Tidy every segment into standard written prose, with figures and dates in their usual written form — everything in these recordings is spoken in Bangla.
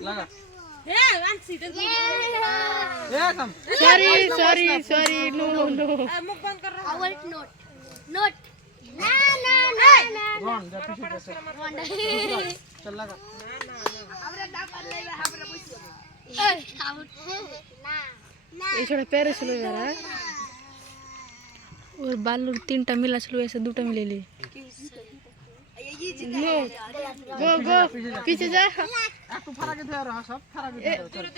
লাগা सॉरी नो नो मुख बंद कर रहा our note ना ना ना ना रन जा पीछे चल लगा हमरा ना कर ले हमरा बुझ ना ना ये छोटा पैर चलो यार और बालू तीनटा मिला चलो ऐसे दूटा मिले ले नो गो गो पीछे जा একটু ফারাকে ধরে রাখ সব ফারাকে ধরে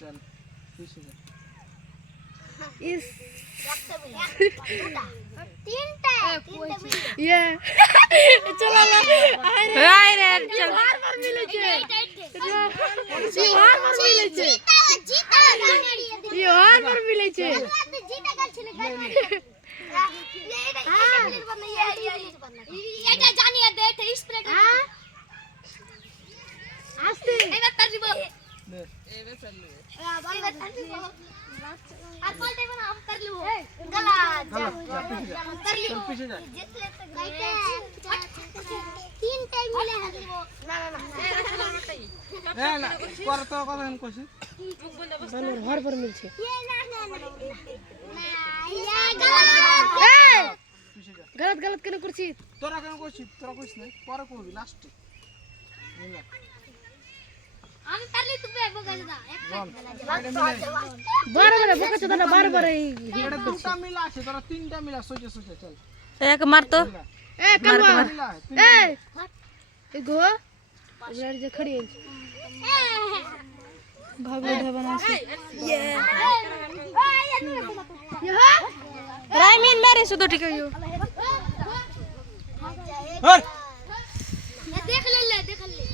চল চল पीछे जा इस तीनटा ये चलो ला राय रे चल हार पर मिले छे हार पर मिले छे जीता ये हार पर मिले छे जीता गल छले এটা জানিয়ে দে এটা স্প্রে हां আস্তে এবার তার দিব ले এবার তার দিব আর পাল্টে বনা আপ कर लो गला गला जा पीछे जा जितले तक तीन टाइम मिले हां ना ना ए ना पर तो কথা আমি কইছি बालू हार पर मिले छे ये ना ना ना या गलत पीछे जा गलत गलत केन करछि তোরা কেন কইছিস তোরা কইছিস না পরে কইবি লাস্টে নিলা আমি করলি তুই বগা দাদা बार बार बका चदा बार बार এটা দুটো মিলা আছে তোরা তিনটা মিলা সোজে সোজে চল एक मार तो ए कलवा মিলা ए गो लड़ जे खड़ी है भागो ढे बना से ये राय मीन मेरे सुतो ठीक है यो हट देख ले देख ले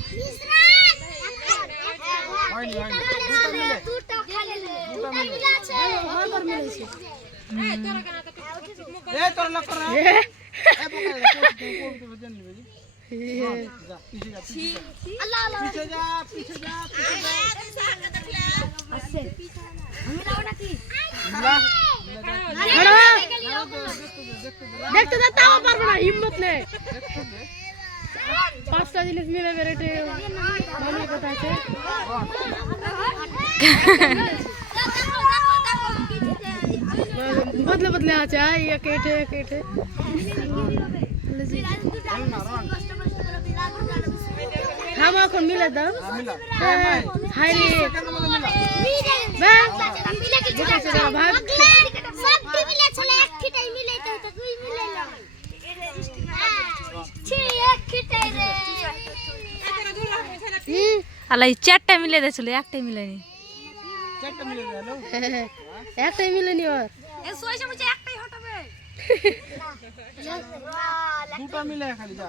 হয় নি দুটো মিলে दूटा खा ले दूटा मिला छे हार पर मिले छे ए তোর লক কর এ বকা কোন তো বজন নিবে जा पीछे जा अल्लाह अल्लाह पीछे जा पीछे जा अस्से हम लावना की मिला देखते देखते आओ पारबो ना हिम्मत ले पांचटा जिनिस मिले वेराइटी मामी पता छे बदले बदले आछे ये केटे हम এখন মিলে দাও मिला হাই রে मिला বে ভাগ सब मिले छले एक खिटाई मिले तो दुई मिले ला छी एक खिटाई रे আলাই চারটা মিলে দেছিল একটাই মিলেনি চারটা মিলে গেল একটাই মিলেনি ওর ए सोई से मुझे एकटाई हटाबे দুটো মিলে খালি যা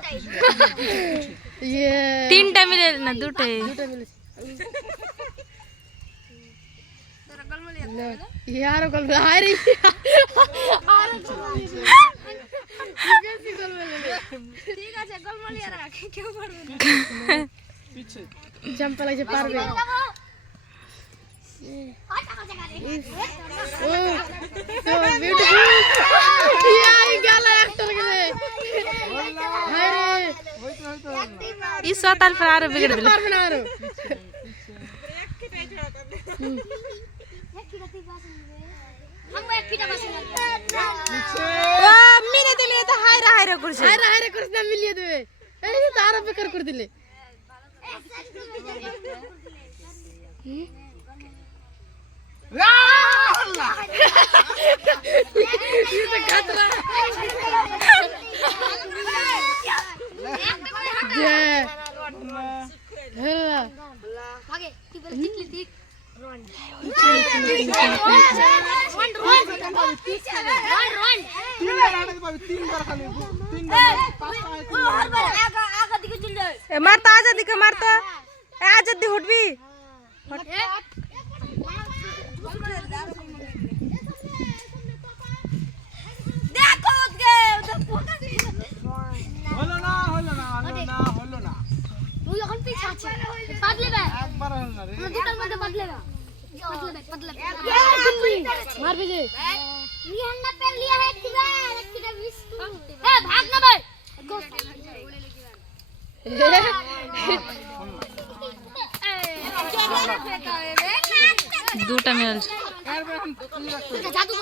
ये তিনটা মিলে না দুটোই দুটো মিলে यार कल हाय रे और कैसी गोल में ले ठीक আছে গোলমলিয়া রাখ কেউ পারবে না पीछे जंप लगे पारबे ओ तो ब्यूटीफुल यार गाला एक्टर के हाय रे होई तो ई सताल पर आरो बिगड़ दिल पारबे ना आरो हम एक खिटा बस ও মিলে তো হায় রে করছে हाय रे कुछ ना मिलिए देबे ए तारा बेकार कर दिले ये तो खतरा ये हेला भागे तू बोल जितली ठीक रन तीन बार आने के बाद तीन बार खाली तीन बार पांचटा है आगे दिखे चल जाए এ মারতা আজাদি কে মারতা এ আজাদি উঠবি देखो गए হলো না तू এখন পিছে আছে পাগলে বে একবার হলো না রে দুটার মধ্যে পাগলে বে পাগলে मार बेजे रिहान ना पेन लिया है एक किलो 20 ए भाग ना भाई দুটা মিল এর বেশি রাখতে হবে। জাদু